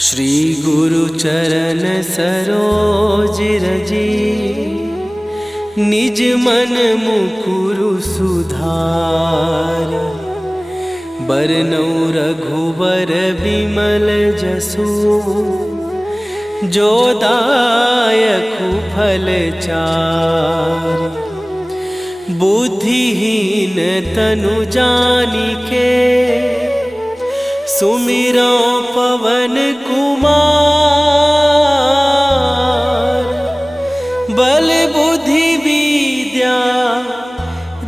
श्री गुरु चरण सरोज रजी, निज मन मुकुरु सुधार। बरनौ रघुबर बिमल जसु, जो दायकु फल चार। बुद्धिहीन तनु जानिके, सुमिरो पवन कुमार। बल बुद्धि विद्या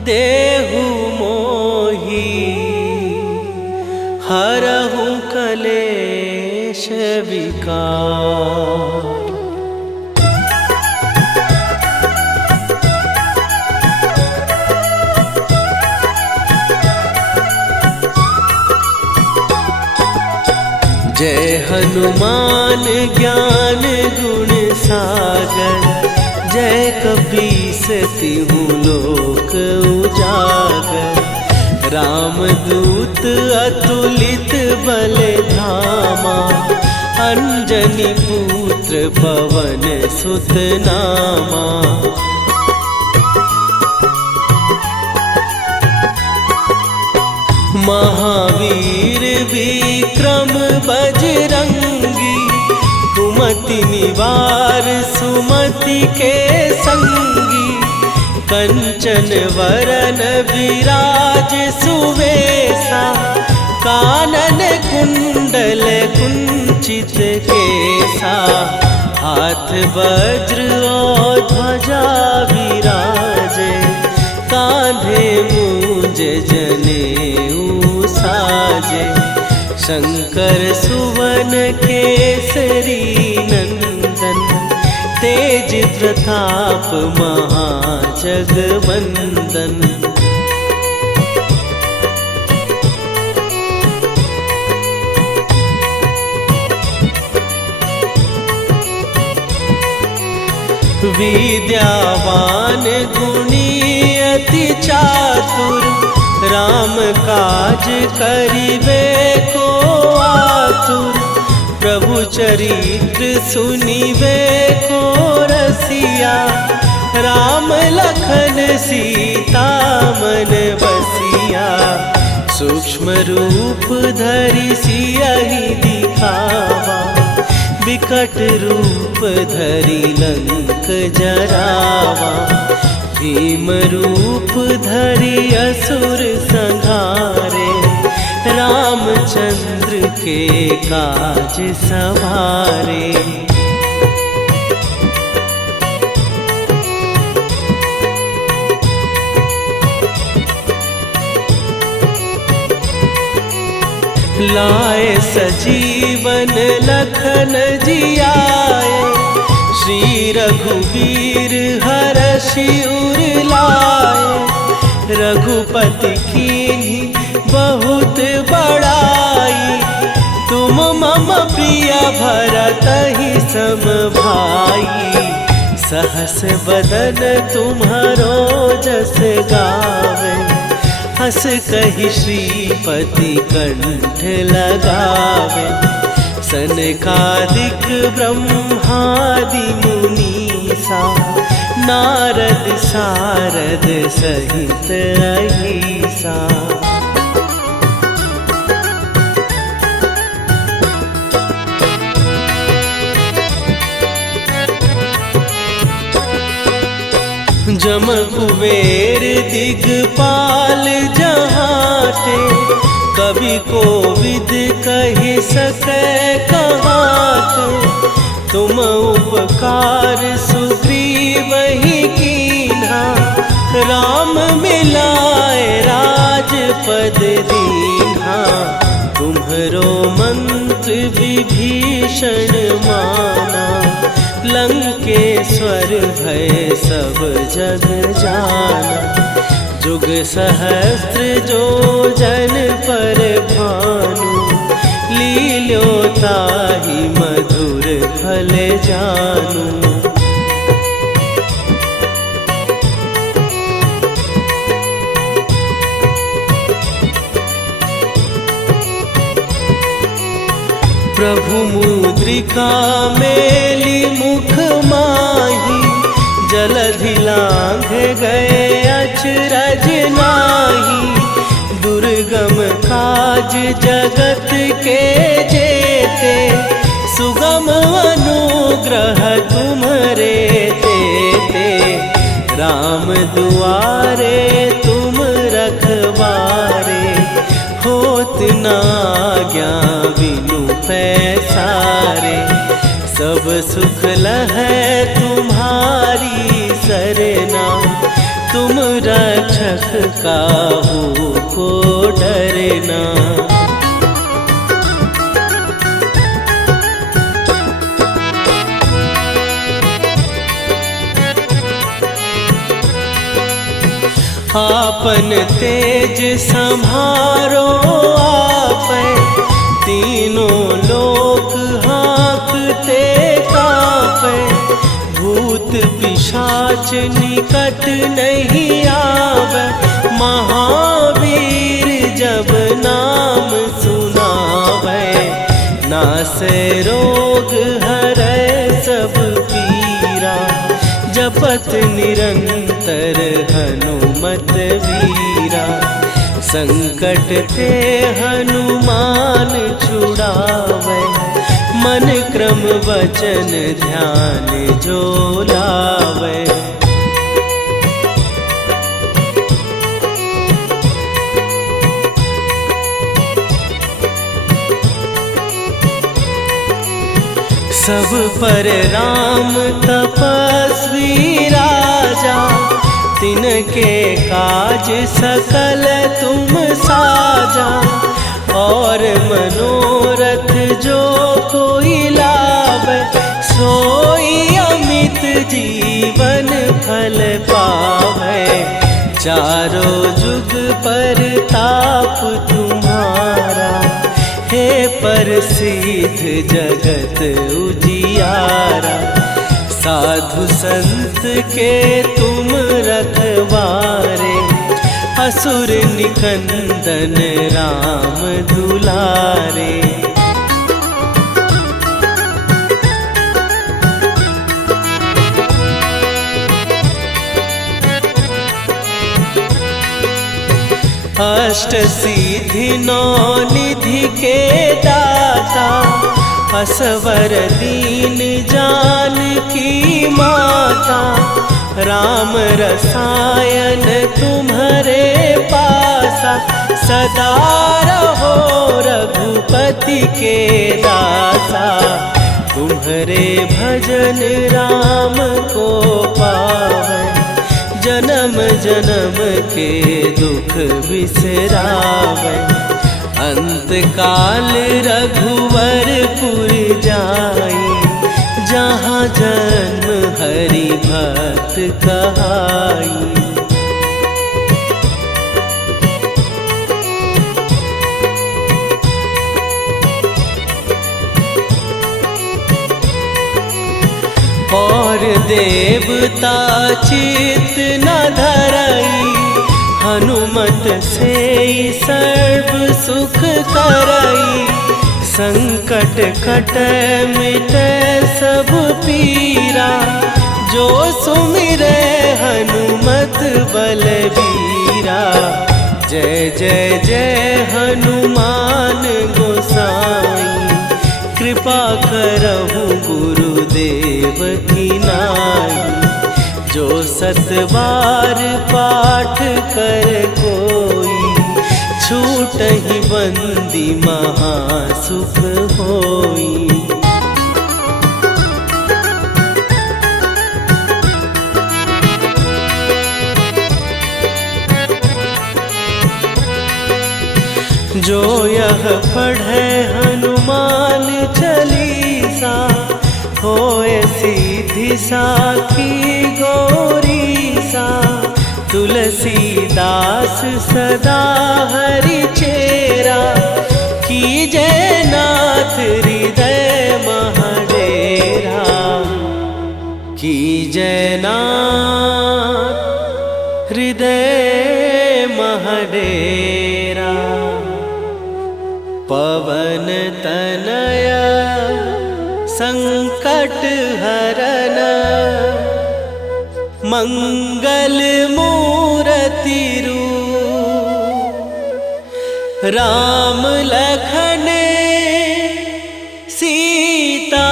देहु मोहि, हरहु कलेश विकार। जय हनुमान ज्ञान गुण सागर, जय कपीस तिहु लोक उजागर। रामदूत अतुलित बल धामा, अंजनी पुत्र पवन सुत नामा। महावीर विक्रम बजरंगी, कुमति निवार सुमति के संगी। कंचन वरन विराज सुवेशा, कानन कुंडल कुंचित केसा। हाथ वज्र और ध्वजा विराजे, कांधे मूंज जनेऊ साजे। शंकर सुवन केसरी नंदन, तेज प्रताप महाजगवंदन। विद्यावान गुणी अति चातुर, राम काज करिबे को आतुर। प्रभु चरित्र सुनिबे को रसिया, राम लखन सीता मन बसिया। सूक्ष्म रूप धरि सियहि दिखावा, विकट रूप धरि लंक जरावा। भीम रूप धरि असुर संहारे, रामचंद्र के काज सवारे। लाए सजीवन लखन जियाए, श्री रघुवीर हरषि उर लाए। रघुपति कीन्ही बहुत बड़ाई, तुम मम प्रिय भरतहि सम भाई। सहस बदन तुम्हारो जस गावे, हस कहि श्रीपति कंठ लगावे। सनकादिक ब्रह्मादि मुनीसा, नारद सारद सहित अहिसा। जम कुबेर दिगपाल जहाते, कवि कोविद कहि सकै कहाते। तुम उपकार सुग्रीवहि कीन्हा, राम मिलाए राजपद दीन्हा। तुम्हरो मंत्र विभीषण माना, लंकेश्वर भय सब जग जाना। जुग सहस्त्र जो जन पर भानु, लील्यो ताहि मधुर फल जानू। प्रभु मुद्रिका मेली मुख माही, जलधि लांघ गए अचरज नाही। दुर्गम काज जगत के जेते, सुगम अनुग्रह तुम्हरे देते। राम दुआरे तुम रखवारे, होत न आज्ञा बिनु पैसारे। सब सुख लहै तुम्हारी सरना, तुम रक्षक काहू को डरना। आपन तेज संभारो आपै, तीनों लोक हाँकते कांपै। भूत पिशाच निकट नहीं आवे, महावीर जब नाम सुनावे। नासै रोग हरै सब पीरा, जपत निरंतर हनुमत वीरा। संकट ते हनुमान छुड़ावे, मन क्रम वचन ध्यान जो लावे। सब पर राम तपस्वी राजा, तिनके काज सकल तुम साजा। और मनोरथ जो कोई लावे, सोई अमित जीवन फल पावे। चारों जुग पर ताप तुम्हारा, हे प्रसिद्ध जगत उजियारा। साधु संत के तुम रखवारे, असुर निकंदन राम दुलारे। अष्ट सिद्धि नौ निधि के दाता, असवर दीन जानकी माता। राम रसायन तुम्हारे पासा, सदा रहो रघुपति के दासा। तुम्हारे भजन राम को पावै, जन्म जन्म के दुख बिसरावै। अंत काल रघुवरपुर जाई, जहाँ जन्म हरि भक्त कहाई। और देवता चित न धरई, हनुमत से सर्व सुख करई। संकट कटै मिटै सब पीरा, जो सुमिरै हनुमत बलबीरा। जय जय जय हनुमान गोसाई, कृपा करहु गुरुदेव की नाई। जो सत बार पाठ कर कोई, छूटहि बंदी महासुख होई। जो यह पढ़े हनुमान चालीसा, होए सीधी साखी गौरीसा। तुलसीदास सदा हरि चेरा, कीजै नाथ हृदय महडेरा। कीजै नाथ हृदय महडेरा। पवन तनय संकट हरन मंगल मूर्ति रूप राम लखन सीता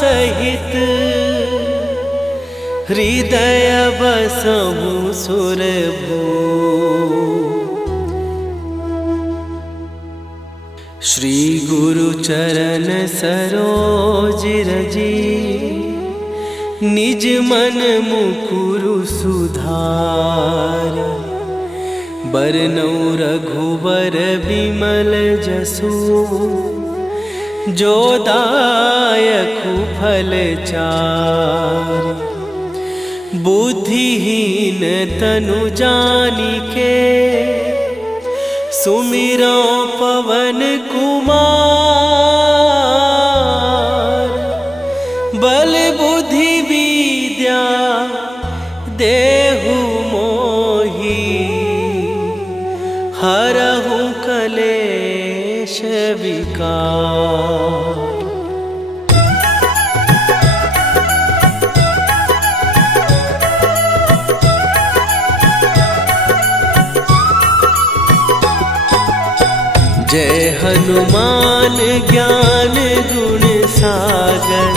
सहित हृदय बसहु सुरभूप। श्री गुरु चरण सरोज रजी निज मन मुकुरु सुधार। बरनउँ रघुबर बिमल जसु जो दायकु फल चार। बुद्धिहीन तनु जानिके सुमिरो पवन कुमार। बल बुद्धि विद्या देहु मोहि हरहु कलेश विकार। जय हनुमान ज्ञान गुण सागर।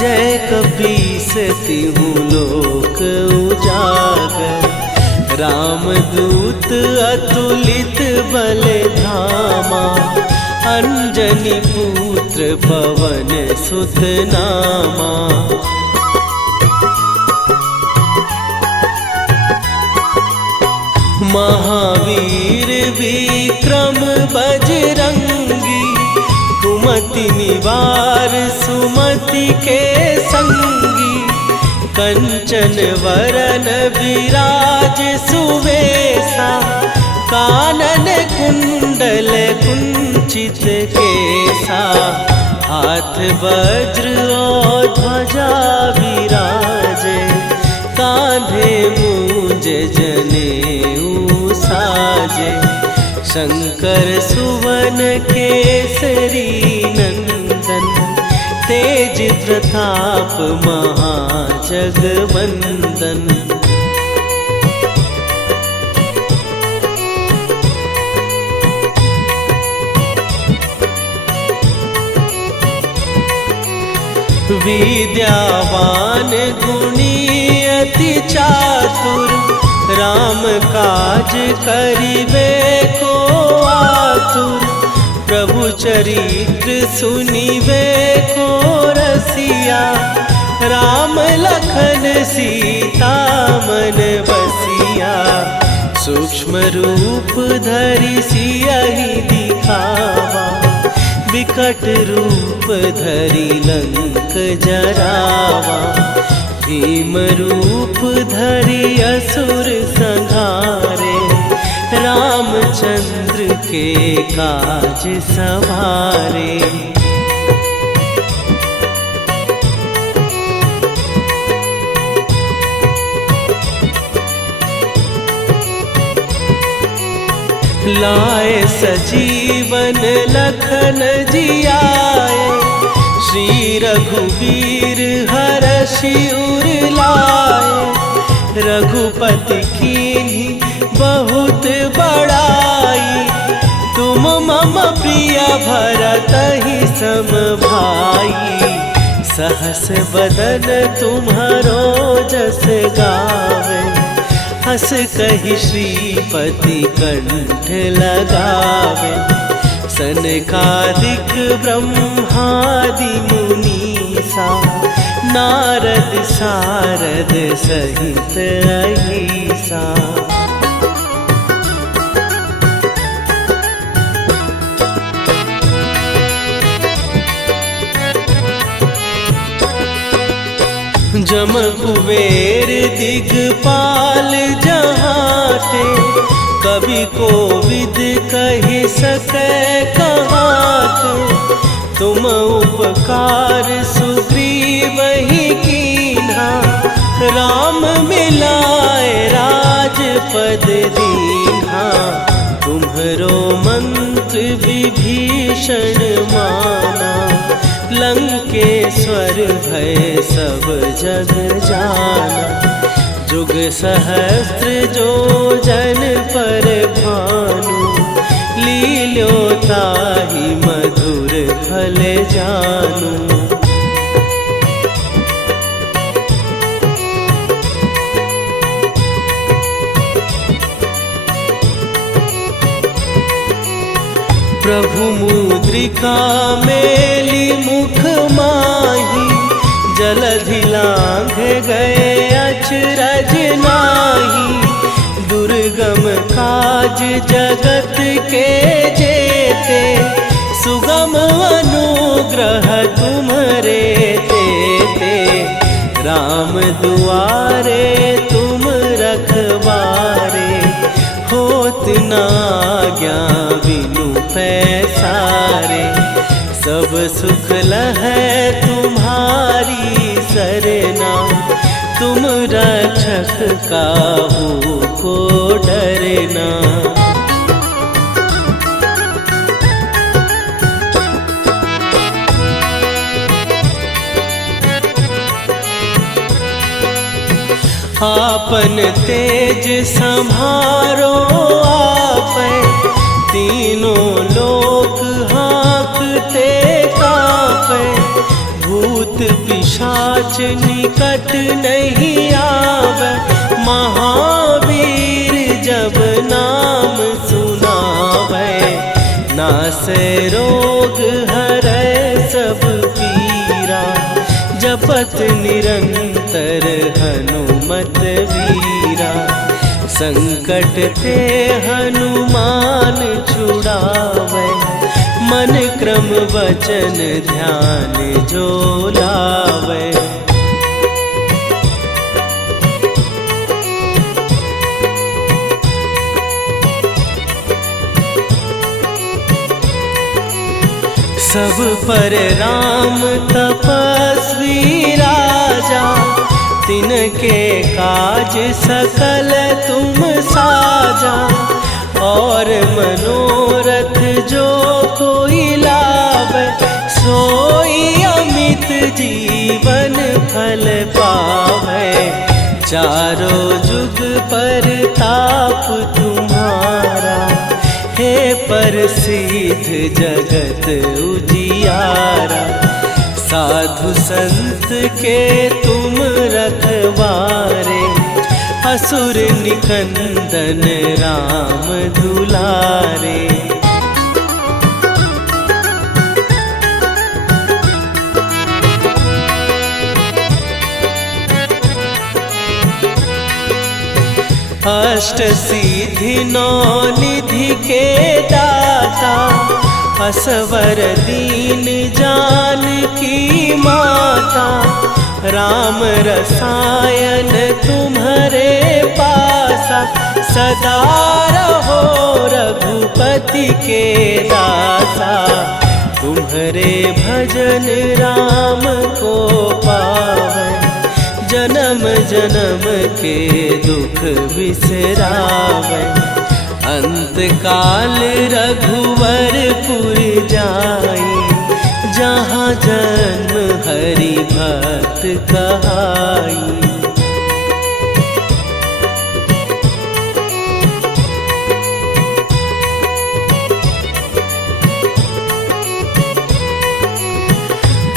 जय कपीस तिहु लोक उजागर। रामदूत अतुलित बल धामा। अंजनी पुत्र पवन सुत नामा। महावीर विक्रम बजरंगी। कुमति निवार सुमति के संगी। कंचन वरन विराज सुवेशा। कानन कुंडल कुंचित केसा। हाथ वज्र और ध्वजा विराजे। कांधे मूंज जनेऊ साजे। शंकर सुवन केसरी नंदन। तेज प्रताप महाजगवंदन। विद्यावान गुणी अति चातुर। राम काज करिबे को आतुर। प्रभु चरित्र सुनिबे को रसिया। राम लखन सीता मन बसिया। सूक्ष्म रूप धरि सियहि दिखावा। विकट रूप धरि लंक जरावा। भीम रूप धरि असुर संहारे। रामचंद्र के काज सवारे। लाए सजीवन लखन जियाए। श्री रघुवीर हरषि उर लाए। रघुपति कीन्ही बहुत बड़ाई। तुम मम प्रिय भरतहि सम भाई। सहस बदन तुम्हारो जस गावे। हस कहि श्रीपति कंठ लगावे। सनकादिक ब्रह्मादि मुनीसा। नारद सारद सहित अहिसा। जम कुबेर दिगपाल जहाते। कवि कोविद कहि सकै कहाते। तुम उपकार सुग्रीवहि कीन्हा। राम मिलाए राजपद दीन्हा। तुम्ह तुम्हरो मंत्र विभीषण माना, लंकेश्वर भय सब जग जाना। जुग सहस्त्र जो जन पर भानु, लील्यो ताहि मधुर फल जानू। प्रभु मुद्रिका मेली मुख माही, जलधि लांघ गए अचरज नाही। दुर्गम काज जगत के जेते, सुगम अनुग्रह तुम्हरे तेते। राम दुआरे तुम रखवारे, होत न आज्ञा बिनु पैसारे। सब सुख लहै तुम्हारी सरना, तुम रक्षक काहू को डरना। आपन तेज संभारो आपै, तीनों लोक हाँकते कांपै। भूत पिशाच निकट नहीं आवे, महावीर जब नाम सुनावे। नासै रोग हरै सब पीरा, जपत निरंतर हनुमत वीरा। संकट ते हनुमान छुड़ावे, मन क्रम वचन ध्यान जो लावे। सब पर राम तपस्वी राजा, तिनके काज सकल तुम साजा। और मनोरथ जो कोई लावे, सोई अमित जीवन फल पावे। चारों जुग पर ताप तुम्हारा, हे प्रसिद्ध जगत उजियारा। साधु संत के तुम रखवारे, असुर निकंदन राम दुलारे। अष्ट सिद्धि नौ निधि के दाता, असवर दीन जानकी माता। राम रसायन तुम्हारे पासा, सदा रहो रघुपति के दासा। तुम्हारे भजन राम को पावै, जन्म जन्म के दुख बिसरावे। अंत काल रघुवरपुर जाई, जहाँ जन्म हरि भक्त कहाई।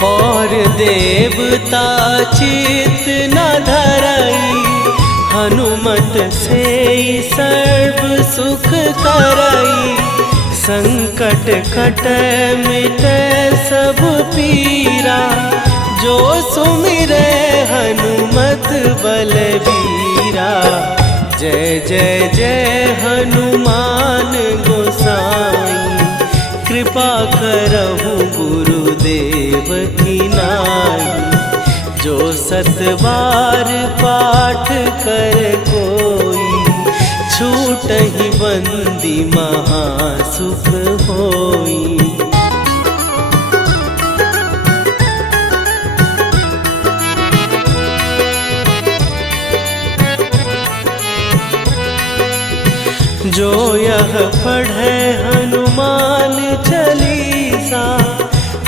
और देवता चित न धरई, हनुमत से सर्व सुख करई। संकट कटै मिटै सब पीरा, जो सुमिरै हनुमत बलबीरा। जय जय जय हनुमान गोसाई, कृपा करहु गुरुदेव की नाई। जो सत बार पाठ कर कोई, छूटहि बंदी महासुख होई। जो यह पढ़े हनुमान चालीसा,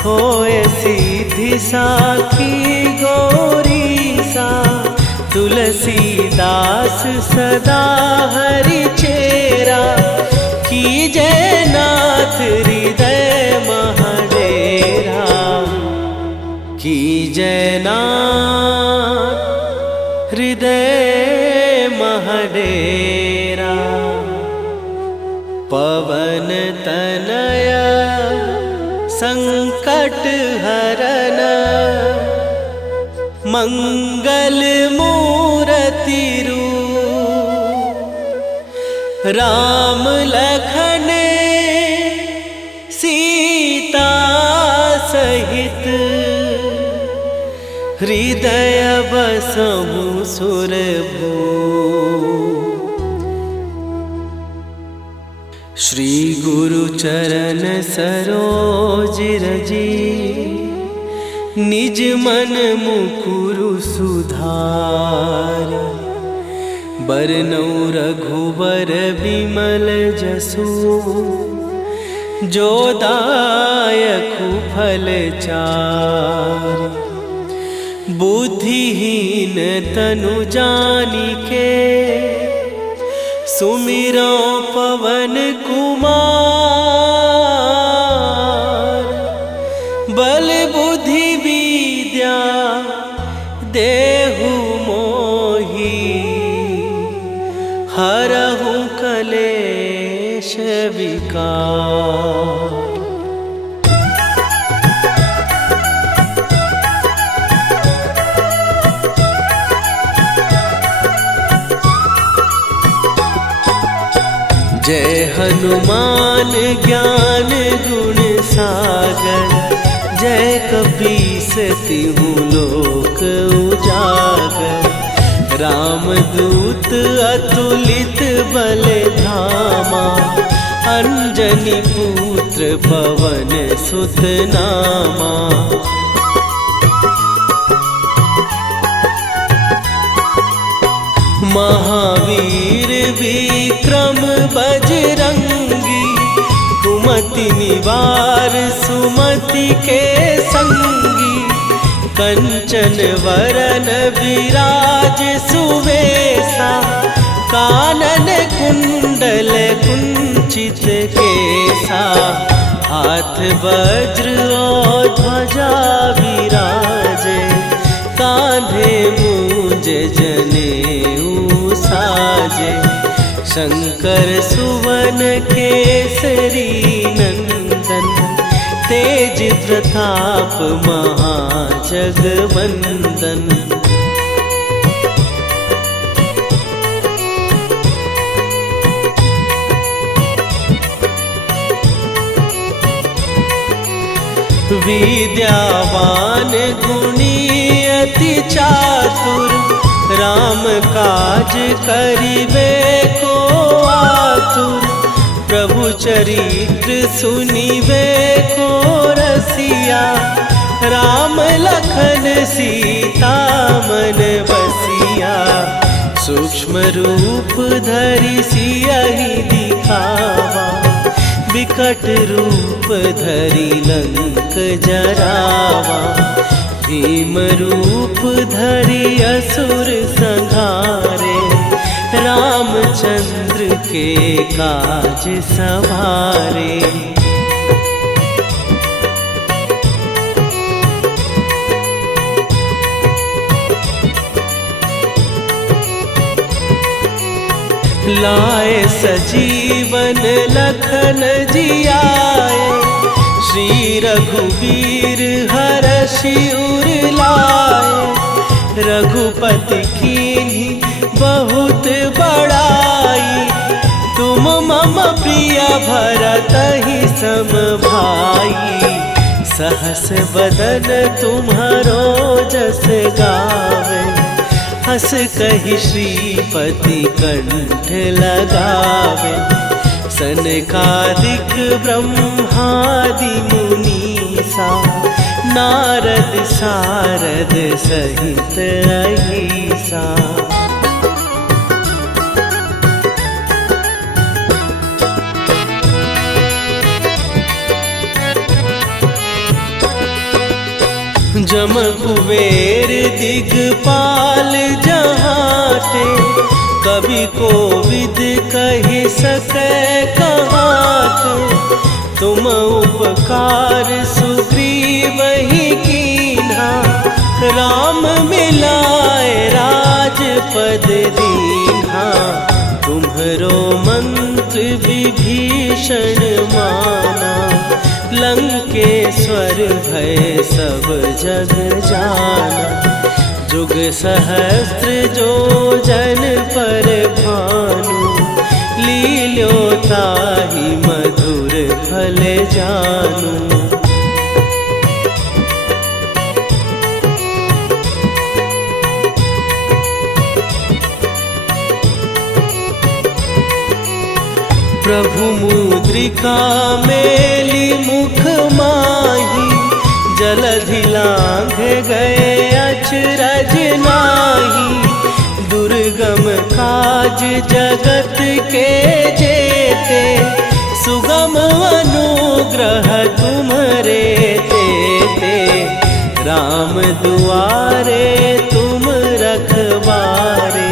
होए सीधी साखी गौरी सा। तुलसीदास सदा हरि चेरा, कीजय नाथ हृदय महडेरा। कीजय नाथ हृदय महडेरा। पवन तनय संकट हरन, मंगल मूरति रूप। राम लखन सीता सहित, हृदय बसहु सुरभूप। श्री गुरु चरण सरोज रजी, निज मन मुकुरु सुधार। बरनौ रघुबर बिमल जसु, जो दायकु फल चार। बुद्धिहीन तनु जानिके, सुमिरो पवन कुमार। बल बुद्धि विद्या देहु मोहि, हरहु कलेश विकार। जय हनुमान ज्ञान गुण सागर, जय कपीस तिहु लोक उजागर। रामदूत अतुलित बल धामा, अंजनी पुत्र पवन सुत नामा। महावीर विक्रम बजरंगी, कुमति निवार सुमति के संगी। कंचन वरन विराज सुवेशा, कानन कुंडल कुंचित केसा। हाथ वज्र और ध्वजा विराजे, कांधे मूंज जनेऊ साजे। शंकर सुवन केसरी नंदन, तेज प्रताप महाजगवंदन। विद्यावान गुणी अति चातुर, राम काज करिबे को आतुर। प्रभु चरित्र सुनिबे को रसिया, राम लखन सीता मन बसिया। सूक्ष्म रूप धरि सियहि दिखावा, विकट रूप धरि लंक जरावा। भीम रूप धरि असुर संहारे, रामचंद्र के काज सवारे। लाए सजीवन लखन जियाए, श्री रघुवीर हरषि उर लाए। रघुपति कीन्ही बहुत बड़ाई, तुम मम प्रिय भरतहि सम भाई। सहस बदन तुम्हारो जस गावे, हस कहि श्रीपति कंठ लगावे। सनकादिक ब्रह्मादि मुनीसा, नारद सारद सहित अहिसा। जम कुबेर दिगपाल जहाते, कवि कोविद कहि सकै कहाते। तुम उपकार सुग्रीवहि कीन्हा, राम मिलाए राजपद दीन्हा। तुम्हरो मंत्र विभीषण माना, लंकेश्वर भय सब जग जाना। जुग सहस्त्र जो जन पर भानु, लील्यो ताहि मधुर फल जानू। प्रभु मुद्रिका मेली मुख माही, जलधि लांघ गए अचरज नाही। दुर्गम काज जगत के जेते, सुगम अनुग्रह तुम्हरे तेते। राम दुआरे तुम रखवारे,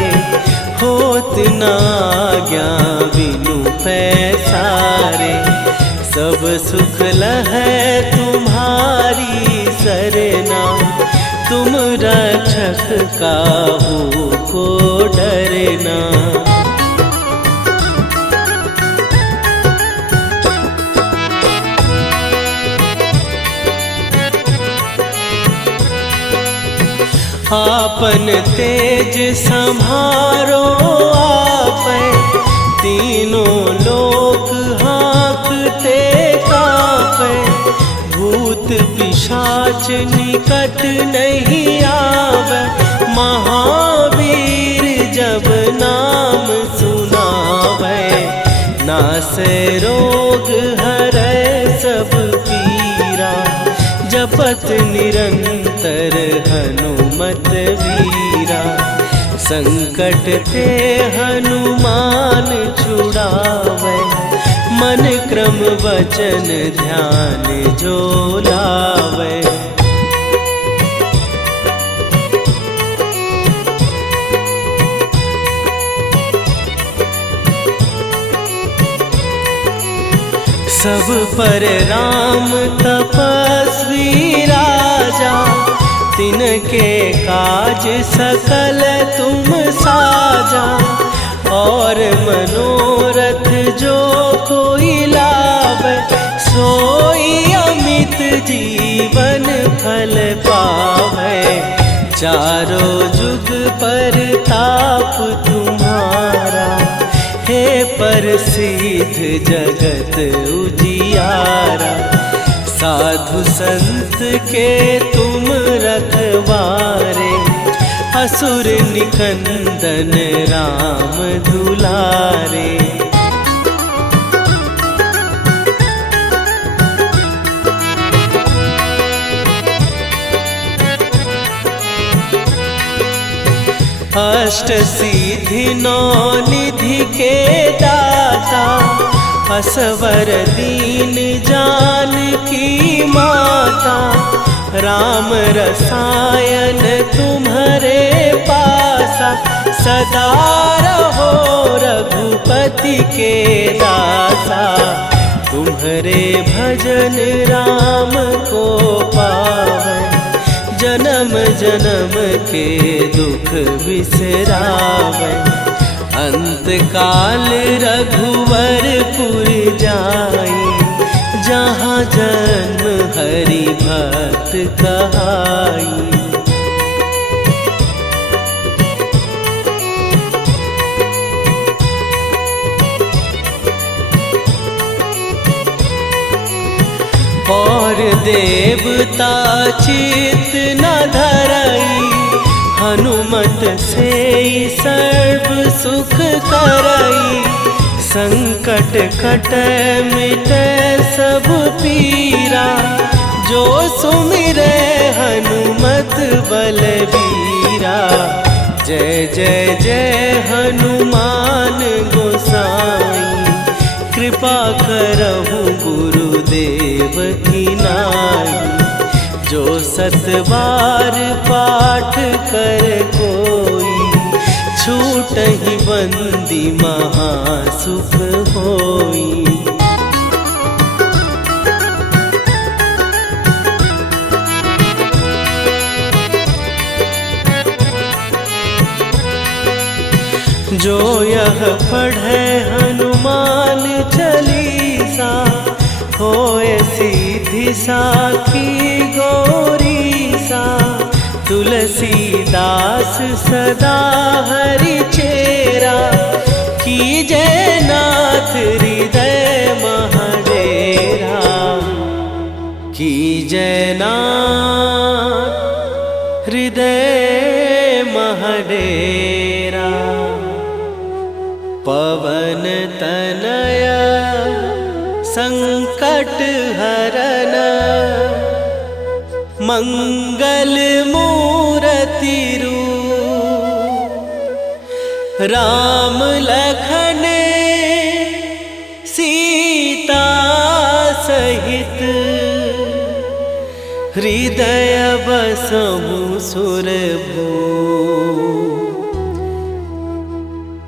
होत न आज्ञा बिनु पैसारे। सब सुख लहै तुम्हारी सरना, तुम रक्षक काहू को डरना। आपन तेज सम्हारो आपै, तीनों लोक हाँकते कांपै। भूत पिशाच निकट नहीं आवे, महावीर जब नाम सुनावे। नासै रोग हरै सब पीरा, जपत निरंतर हनुमत वीरा। संकट ते हनुमान छुड़ावे, मन क्रम वचन ध्यान जो लावे। सब पर राम तपस्वी राजा, तिनके काज सकल तुम साजा। और मनोरथ जो कोई लावे, सोई अमित जीवन फल पावे। चारों जुग पर ताप तुम्हारा, हे प्रसिद्ध जगत उजियारा। साधु संत के तुम रखवारे, असुर निकंदन राम दुलारे। अष्ट सिद्धि नौ निधि के दाता, असवर दीन जानकी माता। राम रसायन तुम्हारे पासा, सदा रहो रघुपति के दासा। तुम्हारे भजन राम को पावै, जन्म जन्म के दुख बिसरावै। अंत काल रघुवरपुर जाई, जहाँ जन्म हरि भक्त कहाई। और देवता चित न धरई, हनुमत से सर्व सुख करई। संकट कटै मिटै सब पीरा, जो सुमिरै हनुमत बलबीरा। जय जय जय हनुमान गोसाई, कृपा करहु गुरुदेव की नाई। जो 7 बार पाठ कर कोई, छूटहि बंदी महासुख होई। जो यह पढ़े हनुमान चालीसा, होए सीधी साखी गौरीसा। तुलसीदास सदा हरि चेरा, कीजय नाथ हृदय महडेरा। कीजय नाथ हृदय महडेरा। पवन तनय संकट हरन, मंगल मूरति रूप। राम लखन सीता सहित, हृदय बसहु सुरभूप।